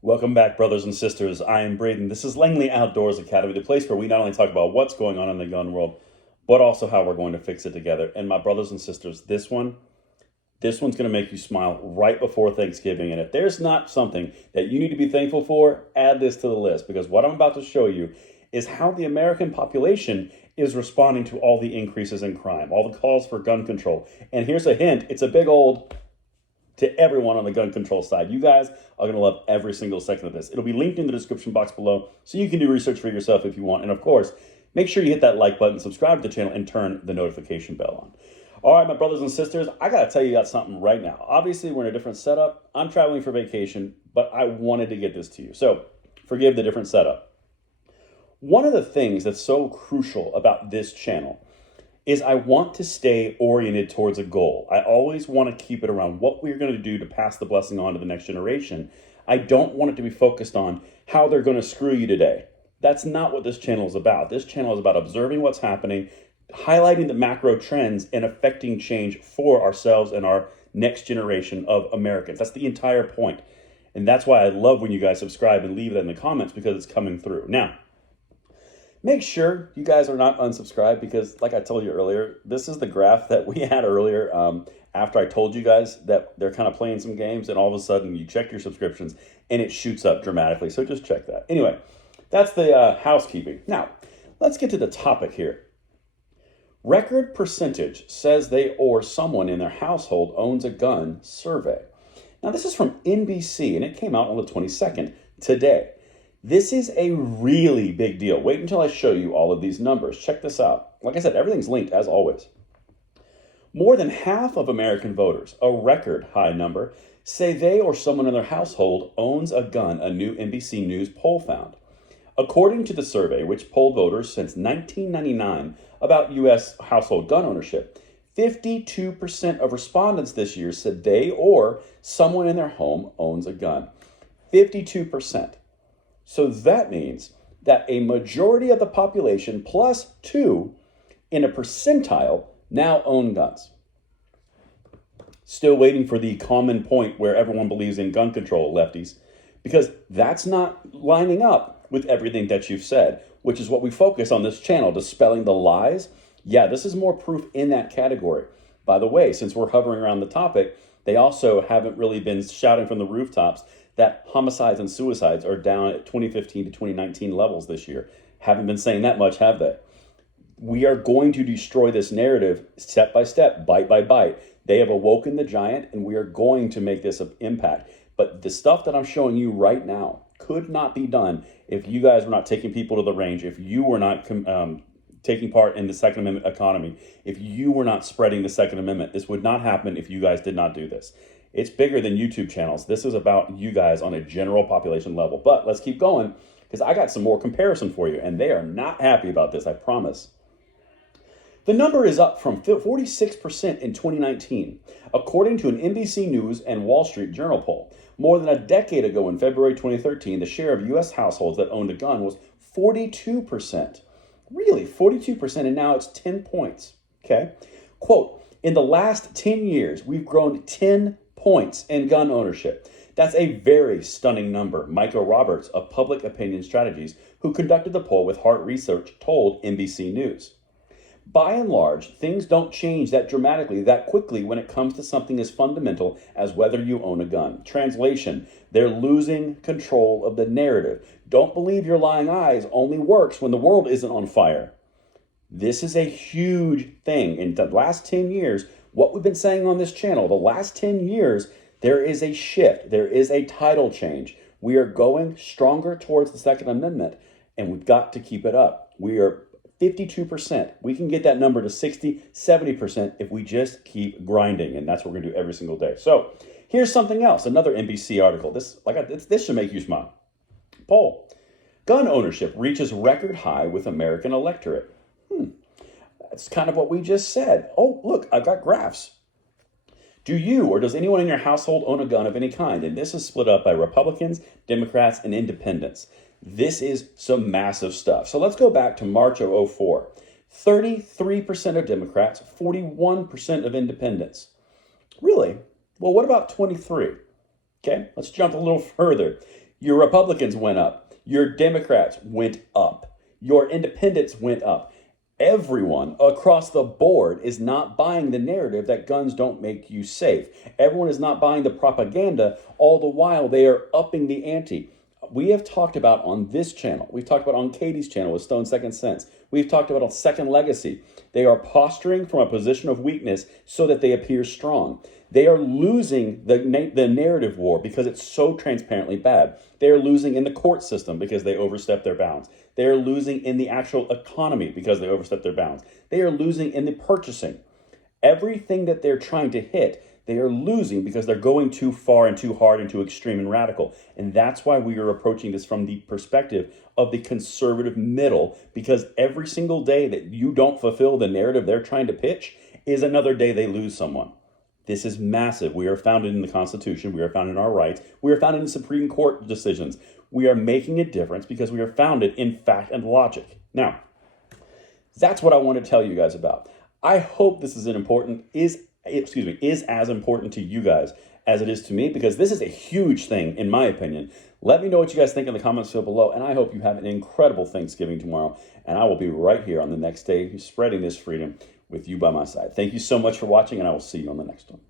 Welcome back, brothers and sisters. I am Braden. This is Langley Outdoors Academy, the place where we not only talk about what's going on in the gun world, but also how we're going to fix it together. And my brothers and sisters, this one's going to make you smile right before Thanksgiving. And if there's not something that you need to be thankful for, add this to the list, because what I'm about to show you is how the American population is responding to all the increases in crime, all the calls for gun control. And here's a hint, it's a big old to everyone on the gun control side. You guys are going to love every single second of this. It'll be linked in the description box below, so you can do research for yourself if you want. And of course, make sure you hit that like button, subscribe to the channel, and turn the notification bell on. All right, my brothers and sisters, I got to tell you guys something right now. Obviously, we're in a different setup. I'm traveling for vacation, but I wanted to get this to you. So forgive the different setup. One of the things that's so crucial about this channel is I want to stay oriented towards a goal. I always want to keep it around what we're going to do to pass the blessing on to the next generation. I don't want it to be focused on how they're going to screw you today. That's not what this channel is about. This channel is about observing what's happening, highlighting the macro trends, and affecting change for ourselves and our next generation of Americans. That's the entire point. And that's why I love when you guys subscribe and leave it in the comments, because it's coming through. Now, make sure you guys are not unsubscribed, because like I told you earlier, this is the graph that we had earlier after I told you guys that they're kind of playing some games, and all of a sudden you check your subscriptions and it shoots up dramatically. So just check that. Anyway, that's the housekeeping. Now, let's get to the topic here. Record percentage says they or someone in their household owns a gun survey. Now, this is from NBC, and it came out on the 22nd today. This is a really big deal. Wait until I show you all of these numbers. Check this out. Like I said, everything's linked as always. More than half of American voters, a record high number, say they or someone in their household owns a gun, a new NBC News poll found. According to the survey, which polled voters since 1999 about U.S. household gun ownership, 52% of respondents this year said they or someone in their home owns a gun. 52%. So that means that a majority of the population plus 2 in a percentile now own guns. Still waiting for the common point where everyone believes in gun control, lefties, because that's not lining up with everything that you've said, which is what we focus on this channel, dispelling the lies. Yeah, this is more proof in that category. By the way, since we're hovering around the topic, they also haven't really been shouting from the rooftops that homicides and suicides are down at 2015 to 2019 levels this year. Haven't been saying that much, have they? We are going to destroy this narrative step by step, bite by bite. They have awoken the giant, and we are going to make this an impact. But the stuff that I'm showing you right now could not be done if you guys were not taking people to the range, if you were not taking part in the Second Amendment economy, if you were not spreading the Second Amendment. This would not happen if you guys did not do this. It's bigger than YouTube channels. This is about you guys on a general population level. But let's keep going, because I got some more comparison for you, and they are not happy about this, I promise. The number is up from 46% in 2019, according to an NBC News and Wall Street Journal poll. More than a decade ago, in February 2013, the share of U.S. households that owned a gun was 42%. Really, 42%, and now it's 10 points. Okay? Quote, in the last 10 years, we've grown 10 points in gun ownership. That's a very stunning number. Michael Roberts of Public Opinion Strategies, who conducted the poll with Hart Research, told NBC News. By and large, things don't change that dramatically, that quickly when it comes to something as fundamental as whether you own a gun. Translation, they're losing control of the narrative. Don't believe your lying eyes only works when the world isn't on fire. This is a huge thing. In the last 10 years, what we've been saying on this channel, the last 10 years, there is a shift. There is a tidal change. We are going stronger towards the Second Amendment, and we've got to keep it up. We are 52%. We can get that number to 60, 70% if we just keep grinding, and that's what we're going to do every single day. So here's something else, another NBC article. This should make you smile. Poll. Gun ownership reaches record high with American electorate. That's kind of what we just said. Oh, look, I've got graphs. Do you or does anyone in your household own a gun of any kind? And this is split up by Republicans, Democrats, and independents. This is some massive stuff. So let's go back to March of 2004. 33% of Democrats, 41% of independents. Really? Well, what about 23? Okay, let's jump a little further. Your Republicans went up. Your Democrats went up. Your independents went up. Everyone across the board is not buying the narrative that guns don't make you safe. Everyone is not buying the propaganda, all the while they are upping the ante. We have talked about on this channel, we've talked about on Katie's channel with Stone Second Sense, we've talked about on Second Legacy. They are posturing from a position of weakness so that they appear strong. They are losing the narrative war because it's so transparently bad. They are losing in the court system because they overstep their bounds. They are losing in the actual economy because they overstep their bounds. They are losing in the purchasing. Everything that they're trying to hit, they are losing because they're going too far and too hard and too extreme and radical. And that's why we are approaching this from the perspective of the conservative middle, because every single day that you don't fulfill the narrative they're trying to pitch is another day they lose someone. This is massive. We are founded in the Constitution. We are founded in our rights. We are founded in Supreme Court decisions. We are making a difference because we are founded in fact and logic. Now, that's what I want to tell you guys about. I hope this is as important to you guys as it is to me, because this is a huge thing in my opinion. Let me know what you guys think in the comments field below, and I hope you have an incredible Thanksgiving tomorrow, and I will be right here on the next day spreading this freedom with you by my side. Thank you so much for watching, and I will see you on the next one.